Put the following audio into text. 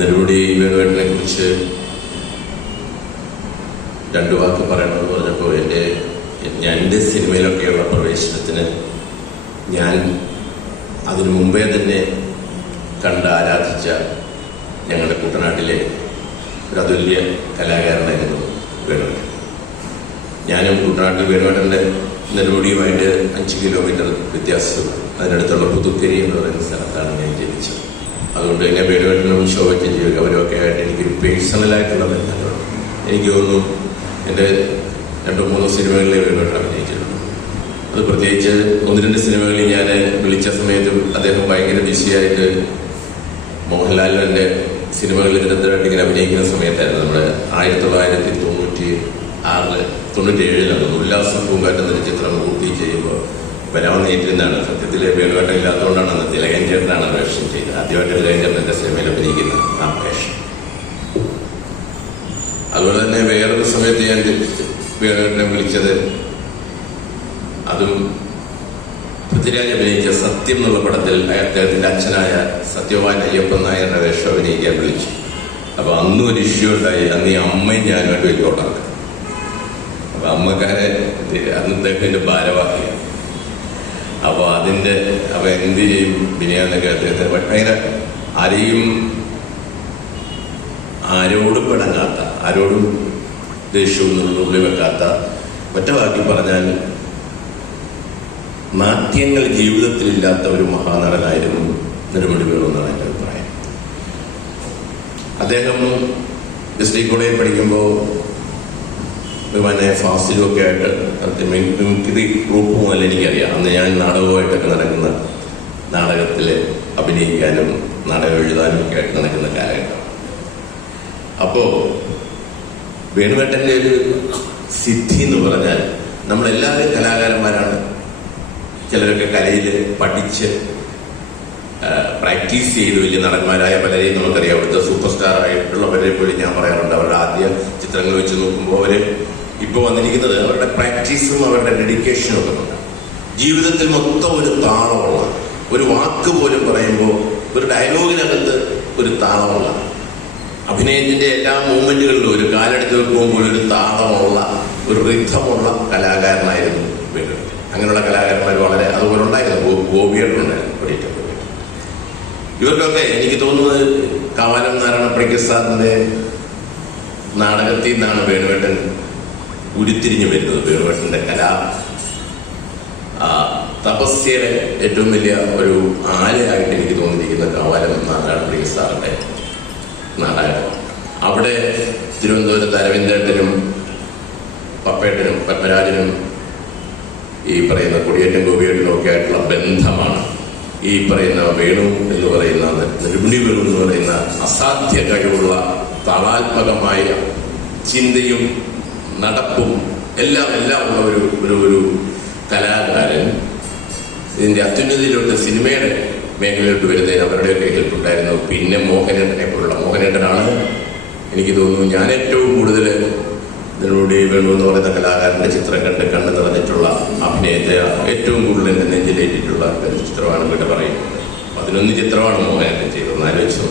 നെടുമുടി വേണുവേട്ടനെ കുറിച്ച് രണ്ടു വാക്ക് പറയണമെന്ന് പറഞ്ഞപ്പോൾ എൻ്റെ സിനിമയിലൊക്കെയുള്ള പ്രവേശനത്തിന് ഞാൻ അതിനു മുമ്പേ തന്നെ കണ്ട് ആരാധിച്ച ഞങ്ങളുടെ കുട്ടനാട്ടിലെ ഒരു അതുല്യ കലാകാരനായിരുന്നു വേണുവേട്ടൻ. ഞാനും കുട്ടനാട്ടിൽ വേണുവേട്ടൻ്റെ നെടുമുടിയുമായിട്ട് 5 കിലോമീറ്റർ വ്യത്യാസം, അതിനടുത്തുള്ള പുതുക്കരി എന്ന് പറയുന്ന സ്ഥലത്താണ് ഞാൻ ജനിച്ചത്. അതുകൊണ്ട് തന്നെ വേണുവേട്ടനും ശോഭയ്ക്കും അവരൊക്കെ ആയിട്ട് എനിക്കൊരു പേഴ്സണലായിട്ടുള്ള ബന്ധങ്ങളുണ്ട്. എനിക്ക് തോന്നുന്നു എൻ്റെ 2-3 സിനിമകളിലെ വേണുവേട്ടൻ അഭിനയിച്ചിട്ടുണ്ട്. അത് പ്രത്യേകിച്ച് 1-2 സിനിമകളിൽ ഞാൻ വിളിച്ച സമയത്തും അദ്ദേഹം ഭയങ്കര ബിസിയായിട്ട് മോഹൻലാലിൻ്റെ സിനിമകളിൽ നിരന്തരമായിട്ട് ഇങ്ങനെ അഭിനയിക്കുന്ന സമയത്തായിരുന്നു. നമ്മുടെ 1996-97 ഉല്ലാസം പൂങ്കാറ്റ് എന്നൊരു ചിത്രം പൂർത്തി ചെയ്യുമ്പോൾ വരാമെന്ന് ഏറ്റിരുന്നാണ്. സത്യത്തിൽ വേണുവേട്ടൻ ഇല്ലാത്തതുകൊണ്ടാണ് അന്ന് തിലകൻ ചേട്ടനാണ് വേഷം ചെയ്തത്. ആദ്യമായിട്ട് തിലകൻ ചേട്ടൻ്റെ സിനിമയിൽ അഭിനയിക്കുന്ന ആ വേഷം. അതുപോലെ തന്നെ വേറൊരു സമയത്ത് ഞാൻ വേണുവേട്ടനെ വിളിച്ചത്, അതും പൃഥ്വിരാജ് അഭിനയിച്ച സത്യം എന്നുള്ള പടത്തിൽ അദ്ദേഹത്തിന്റെ അച്ഛനായ സത്യവാൻ അയ്യപ്പൻ നായരുടെ വേഷം അഭിനയിക്കാൻ വിളിച്ചു. അപ്പൊ അന്നും ഒരു ഇഷ്യൂ ഉണ്ടായി. അന്ന് ഈ അമ്മയും ഞാനുമായിട്ട് വലിയോട്ടാണ്. അപ്പൊ അമ്മക്കാരെ അന്ന് അദ്ദേഹത്തിന്റെ ഭാരവാഹിയാണ്. അപ്പൊ എന്ത് ചെയ്യും ബിനിയാന്നൊക്കെ അദ്ദേഹത്തെ ഭയങ്കര ആരോടും പിണങ്ങാത്ത, ആരോടും ദേഷ്യവും ഉള്ളിൽ വെക്കാത്ത, ഒറ്റ വാക്കി പറഞ്ഞാൽ നാട്യങ്ങൾ ജീവിതത്തിലില്ലാത്ത ഒരു മഹാനടനായിരുന്നു നെടുമുടി വേണു എന്നാണ് എൻ്റെ അഭിപ്രായം. അദ്ദേഹം ഡിസ്ട്രിക്ട് കോളേജിൽ പഠിക്കുമ്പോൾ ഫാസിലും ഒക്കെ ആയിട്ട് മിമിക്രി ഗ്രൂപ്പും അല്ല എനിക്കറിയാം. അന്ന് ഞാൻ നാടകമായിട്ടൊക്കെ നടക്കുന്ന, നാടകത്തിൽ അഭിനയിക്കാനും നാടകം എഴുതാനും ഒക്കെ ആയിട്ട് നടക്കുന്ന കാലഘട്ടം. അപ്പോ വേണുവേട്ടൻ്റെ ഒരു സിദ്ധി എന്ന് പറഞ്ഞാൽ, നമ്മളെല്ലാവരും കലാകാരന്മാരാണ്. ചിലരൊക്കെ കലയിൽ പഠിച്ച് പ്രാക്ടീസ് ചെയ്ത് വലിയ നടന്മാരായ പലരെയും നമുക്കറിയാം. അവിടുത്തെ സൂപ്പർ സ്റ്റാർ ആയിട്ടുള്ളവരെ പോലും ഞാൻ പറയാറുണ്ട്, അവരുടെ ആദ്യ ചിത്രങ്ങൾ വെച്ച് നോക്കുമ്പോൾ അവർ ഇപ്പോൾ വന്നിരിക്കുന്നത് അവരുടെ പ്രാക്ടീസും അവരുടെ ഡെഡിക്കേഷനും ഒക്കെ ഉണ്ട്. ജീവിതത്തിൽ മൊത്തം ഒരു താളമുള്ള, ഒരു വാക്ക് പോലും പറയുമ്പോൾ ഒരു ഡയലോഗിനകത്ത് ഒരു താളമുള്ള, അഭിനയത്തിന്റെ എല്ലാ മൂവ്മെന്റുകളിലും ഒരു കാലെടുത്ത് വെക്കുമ്പോൾ ഒരു താളമുള്ള, ഒരു റിഥമുള്ള കലാകാരനായിരുന്നു വേണുവേട്ടൻ. അങ്ങനെയുള്ള കലാകാരന്മാർ വളരെ അതുപോലെ ഉണ്ടായിരുന്നു. ഗോപിയേട്ടനുണ്ടായിരുന്നു പഠിക്കാൻ. ഇവർക്കൊക്കെ എനിക്ക് തോന്നുന്നത് കാവാലം നാരായണപ്പണിക്കർ സാറിന്റെ നാടകത്തിൽ നിന്നാണ് വേണുവേട്ടൻ ഉരുത്തിരിഞ്ഞു വരുന്നത്. വേണുവേട്ടന്റെ തപസ്യയുടെ ഏറ്റവും വലിയ ഒരു ആലയായിട്ട് എനിക്ക് തോന്നിയിരിക്കുന്ന കാവാലം നാരായണപ്പണിക്കർ സാറിന്റെ നാടകം. അവിടെ തിരുവനന്തപുരത്ത് അരവിന്ദേട്ടനും പപ്പേട്ടനും പത്മരാജനും ഈ പറയുന്ന കൊടിയേറ്റൻ ഗോപിയേട്ടനും ഒക്കെ ആയിട്ടുള്ള ബന്ധമാണ് ഈ പറയുന്ന വേണു എന്ന് പറയുന്ന, നെടുമുടി വേണു എന്ന് പറയുന്ന അസാധ്യ കഴിവുള്ള താളാത്മകമായ ചിന്തയും നടപ്പും എല്ലാം ഉള്ള ഒരു കലാകാരൻ ഇതിന്റെ അത്യുന്നതിയിലോട്ട് സിനിമയുടെ മേഖലയിലോട്ട് വരുന്നതിന് അവരുടെയൊക്കെ ഹെൽപ്പ് ഉണ്ടായിരുന്നു. പിന്നെ മോഹനേട്ടനെ പോലുള്ള, മോഹനേട്ടനാണ് എനിക്ക് തോന്നുന്നു ഞാൻ ഏറ്റവും കൂടുതൽ നെടുമുടി വേണു എന്ന് പറയുന്ന കലാകാരന്റെ ചിത്രം കണ്ട് കണ്ണു നിറഞ്ഞിട്ടുള്ള അഭിനയത്തെ ഏറ്റവും കൂടുതൽ എന്റെ നെഞ്ചിലേറ്റിട്ടുള്ള ഒരു ചിത്രമാണ് ഇവിടെ പറയുന്നത്. 11 ചിത്രമാണ് മോഹനേട്ടൻ ചെയ്തത്. ആലോചിച്ചു.